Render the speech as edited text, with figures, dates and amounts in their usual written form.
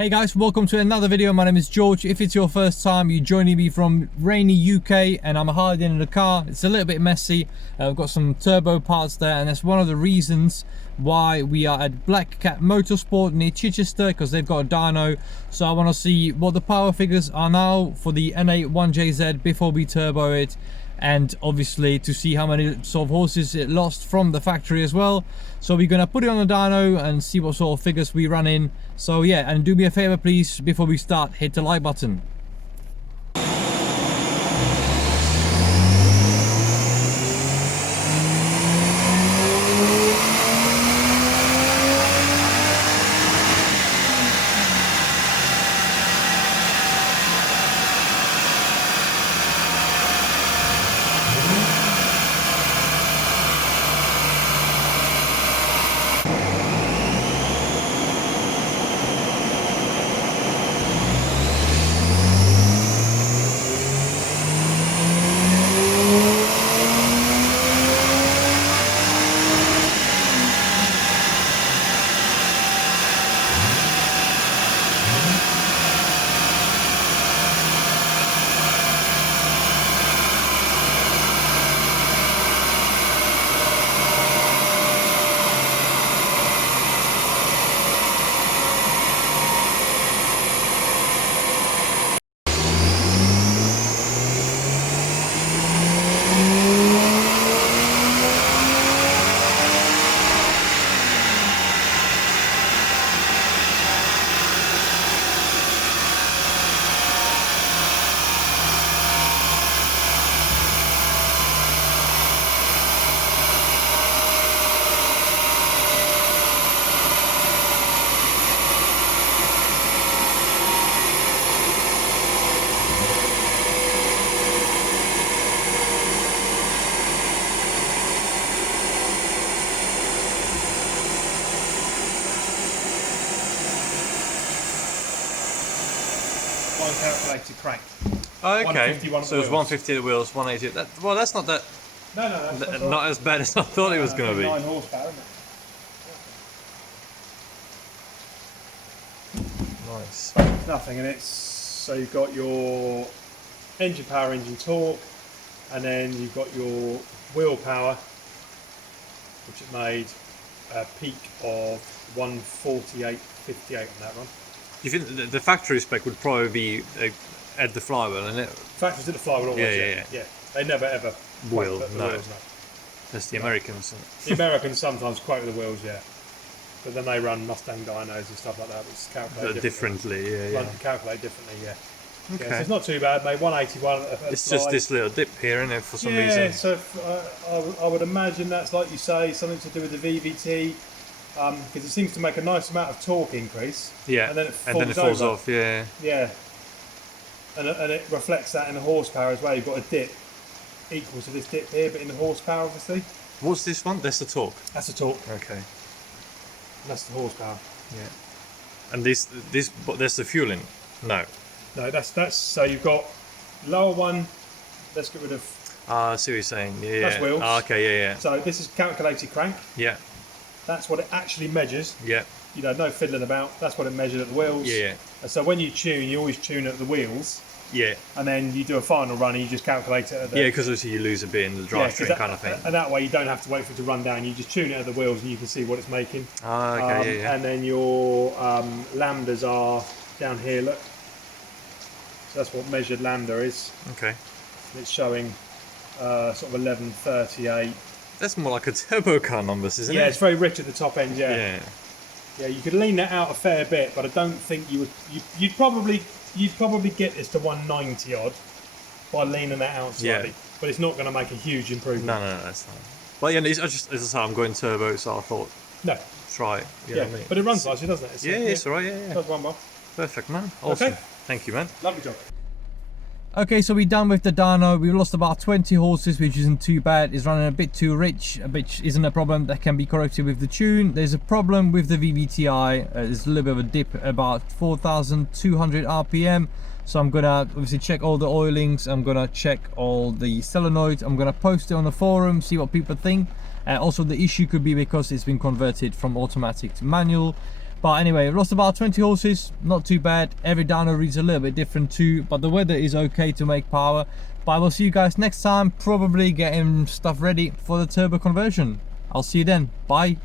Hey guys, welcome to another video. My name is George. If it's your first time, you're joining me from rainy UK and I'm hiding in the car. It's a little bit messy. I've got some turbo parts there, and that's one of the reasons why we are at Black Cat Motorsport near Chichester, because they've got a dyno. So I want to see what the power figures are now for the N81JZ before we turbo it, and obviously to see how many sort of horses it lost from the factory as well. So we're gonna put it on the dyno and see what sort of figures we run in. So yeah, and do me a favor please, before we start, hit the like button. Calculated crank. Oh, okay. So it's 150 at the wheels, 180 at that. Well, that's not that. No, that's not as bad as I thought it was going to be. 9 horsepower, isn't it? Nice. But it's nothing, and it's so you've got your engine power, engine torque, and then you've got your wheel power, which has made a peak of 148.58 on that one. Do you think the factory spec would probably be at the flywheel, isn't it? Factories did the flywheel always. Yeah. They never ever Wheel, quote the no. wheels, no. That's the Americans. The Americans sometimes quote the wheels, yeah. But then they run Mustang dynos and stuff like that, which is calculated differently, yeah. Calculate differently, yeah. Okay. Yeah, so it's not too bad, mate. 181. It's just this little dip here, isn't it, for some reason? Yeah, so I would imagine that's, like you say, something to do with the VVT, because it seems to make a nice amount of torque increase. Yeah, and then it falls off, yeah. Yeah, and it reflects that in the horsepower as well. You've got a dip equal to this dip here, but in the horsepower, obviously. What's this one? That's the torque. That's the torque. Okay. That's the horsepower. Yeah. And that's the fueling? No. No, that's so you've got lower one. Let's get rid of. I see what you're saying. Yeah. That's wheels. Okay. Yeah. So this is calculated crank. Yeah. That's what it actually measures. Yeah. You know, no fiddling about. That's what it measured at the wheels. Yeah. And so when you tune, you always tune at the wheels. Yeah. And then you do a final run and you just calculate it at the... Yeah, because obviously you lose a bit in the drivetrain kind of thing. And that way you don't have to wait for it to run down. You just tune it at the wheels and you can see what it's making. Okay, yeah. And then your lambdas are down here, look. So that's what measured lambda is. Okay. And it's showing sort of 1138. That's more like a turbo car numbers, isn't it? Yeah, it's very rich at the top end, Yeah. Yeah, you could lean that out a fair bit, but I don't think you would... You'd probably get this to 190 odd by leaning that out slightly. Yeah. But it's not going to make a huge improvement. No, that's fine. Well, yeah, as I say, I'm going turbo, so I thought, no, try it. You know what I mean? But it runs nicely, doesn't it? It's alright, yeah. It does run well. Perfect, man. Awesome. Okay. Thank you, man. Lovely job. Okay, so we're done with the dyno. We've lost about 20 horses, which isn't too bad. It's running a bit too rich, which isn't a problem. That can be corrected with the tune. There's a problem with the VVTi. There's a little bit of a dip, about 4,200 RPM. So I'm gonna obviously check all the oilings. I'm gonna check all the solenoids. I'm gonna post it on the forum, see what people think. Also, the issue could be because it's been converted from automatic to manual. But anyway, I've lost about 20 horses, not too bad. Every dyno reads a little bit different too, but the weather is okay to make power. But I will see you guys next time, probably getting stuff ready for the turbo conversion. I'll see you then. Bye.